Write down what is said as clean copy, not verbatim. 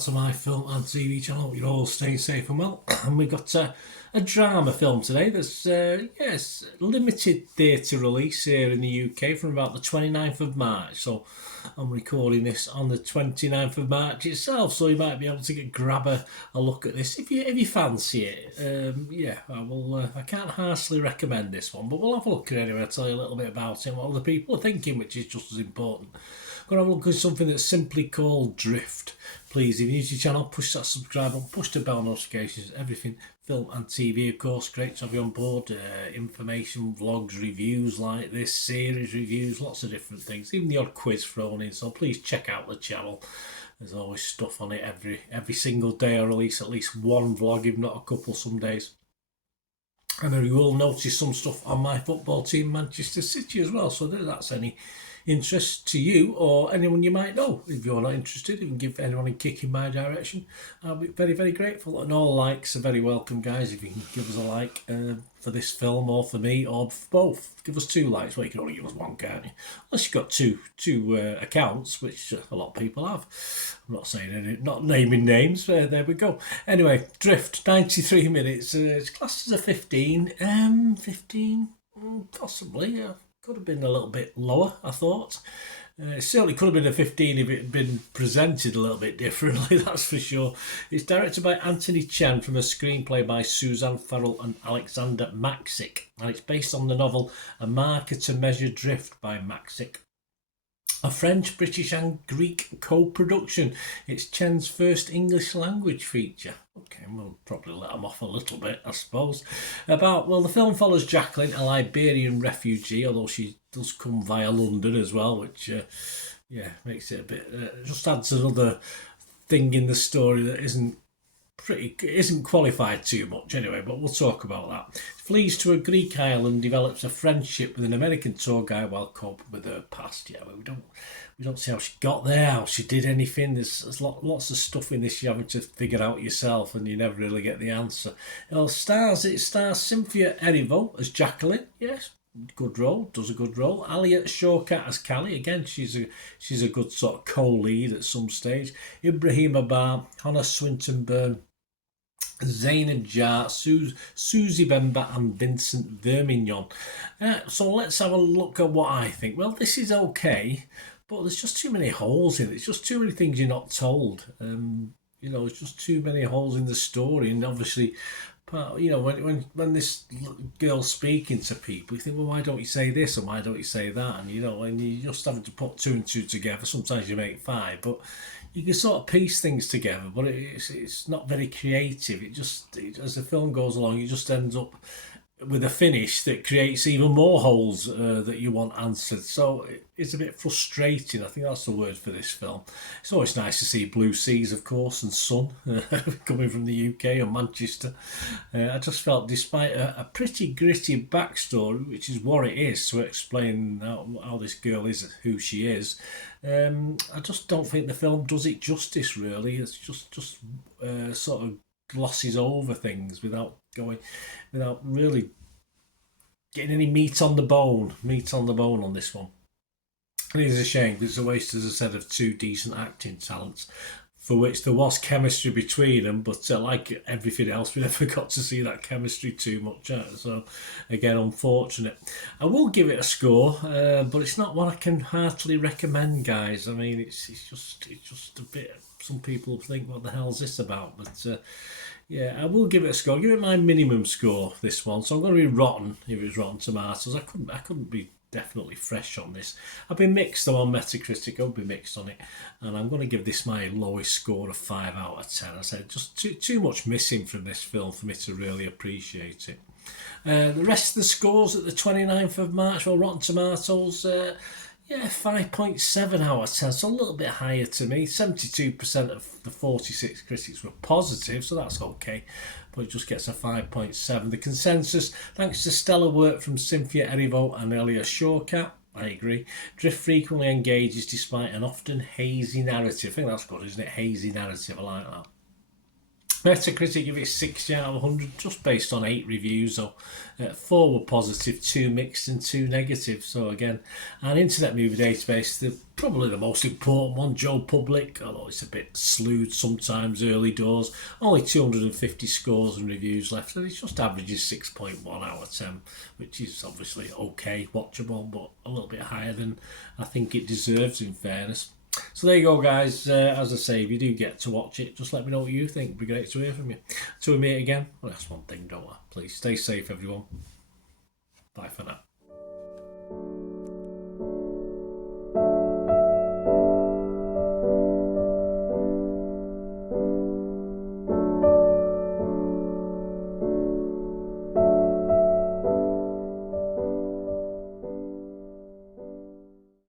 back to my film and TV channel. Hope you're all staying safe and well. And we got a drama film today that's yes, limited theatre release here in the UK from about the 29th of March. So I'm recording this on the 29th of March itself, so you might be able to grab a look at this if you fancy it. Yeah, I can't harshly recommend this one, but we'll have a look at it anyway. I'll tell you a little bit about it and what other people are thinking, which is just as important. I'm going to have a look at something that's simply called Drift. Please, if you're new to the channel, push that subscribe button, push the bell notifications, everything film and TV, of course. Great to have you on board. Information, vlogs, reviews like this, series reviews, lots of different things, even the odd quiz thrown in. So please check out the channel. There's always stuff on it every single day. I release at least one vlog, if not a couple some days. And then you will notice some stuff on my football team, Manchester City, as well. So that's any interest to you or anyone you might know. If you're not interested, you can give anyone a kick in my direction. I'll be very, very grateful. And all likes are very welcome, guys. If you can give us a like for this film or for me or for both. Give us 2 likes. Well, you can only give us 1, can't you? Unless you've got two accounts, which a lot of people have. I'm not saying any, not naming names. There we go. Anyway, Drift, 93 minutes. It's classed as a 15. 15? Possibly, yeah. Could have been a little bit lower, I thought. It certainly could have been a 15 if it had been presented a little bit differently, that's for sure. It's directed by Anthony Chen from a screenplay by Suzanne Farrell and Alexander Maxick. And it's based on the novel A Marker to Measure Drift by Maxick. A French, British and Greek co-production. It's Chen's first English language feature. Okay, we'll probably let him off a little bit, I suppose. The film follows Jacqueline, a Liberian refugee, although she does come via London as well, which, makes it a bit... just adds another thing in the story that isn't qualified too much anyway, but we'll talk about that. Flees to a Greek island, develops a friendship with an American tour guide while coping with her past. Yeah, we don't see how she got there, how she did anything. There's lots of stuff in this you're having to figure out yourself, and you never really get the answer. It stars Cynthia Erivo as Jacqueline. Yes, good role, does a good role. Alia Shawkat as Callie. Again, she's a good sort of co-lead at some stage. Ibrahim Abar, Hannah Swinton-Byrne, Zainab Jar, Susie Bemba and Vincent Vermignon. So let's have a look at what I think. Well, this is okay, but there's just too many holes in it. It's just too many things you're not told. It's just too many holes in the story. And obviously, when this girl's speaking to people, you think, well, why don't you say this and why don't you say that? And you just having to put 2 and 2 together. Sometimes you make 5, but you can sort of piece things together, but it's not very creative. As the film goes along, it just ends up with a finish that creates even more holes that you want answered. So it's a bit frustrating. I think that's the word for this film. It's always nice to see blue seas, of course, and sun coming from the UK and Manchester. I just felt, despite a pretty gritty backstory, which is what it is to explain how this girl is, who she is, I just don't think the film does it justice, really. It's just sort of glosses over things without really getting any meat on the bone on this one. And it is a shame because it's a waste, as I said, of 2 decent acting talents, for which there was chemistry between them, but like everything else, we never got to see that chemistry too much. So again, unfortunate. I will give it a score, but it's not one I can heartily recommend, guys. I mean, it's just a bit. Some people think, what the hell's this about? But yeah, I will give it a score. I'll give it my minimum score, this one. So I'm going to be rotten if it was Rotten Tomatoes. I couldn't be definitely fresh on this. I've been mixed though on Metacritic. I'll be mixed on it, and I'm going to give this my lowest score of 5 out of 10. I said just too much missing from this film for me to really appreciate it. The rest of the scores at the 29th of March, well, Rotten Tomatoes, 5.7 out of 10, so a little bit higher to me. 72% of the 46 critics were positive, so that's okay, but it just gets a 5.7. The consensus, thanks to stellar work from Cynthia Erivo and Elia Shawkat, I agree. Drift frequently engages despite an often hazy narrative. I think that's good, isn't it? Hazy narrative, I like that. Metacritic give it 60 out of 100 just based on 8 reviews. So 4 were positive, 2 mixed and 2 negative. So again, an Internet Movie Database, probably the most important one, Joe Public, although it's a bit slewed sometimes early doors. Only 250 scores and reviews left, and it just averages 6.1 out of 10, which is obviously okay, watchable, but a little bit higher than I think it deserves in fairness. So there you go, guys. As I say, if you do get to watch it, just let me know what you think. It'd be great to hear from you. Till we meet again, well, that's one thing, don't I? Please stay safe, everyone. Bye for now.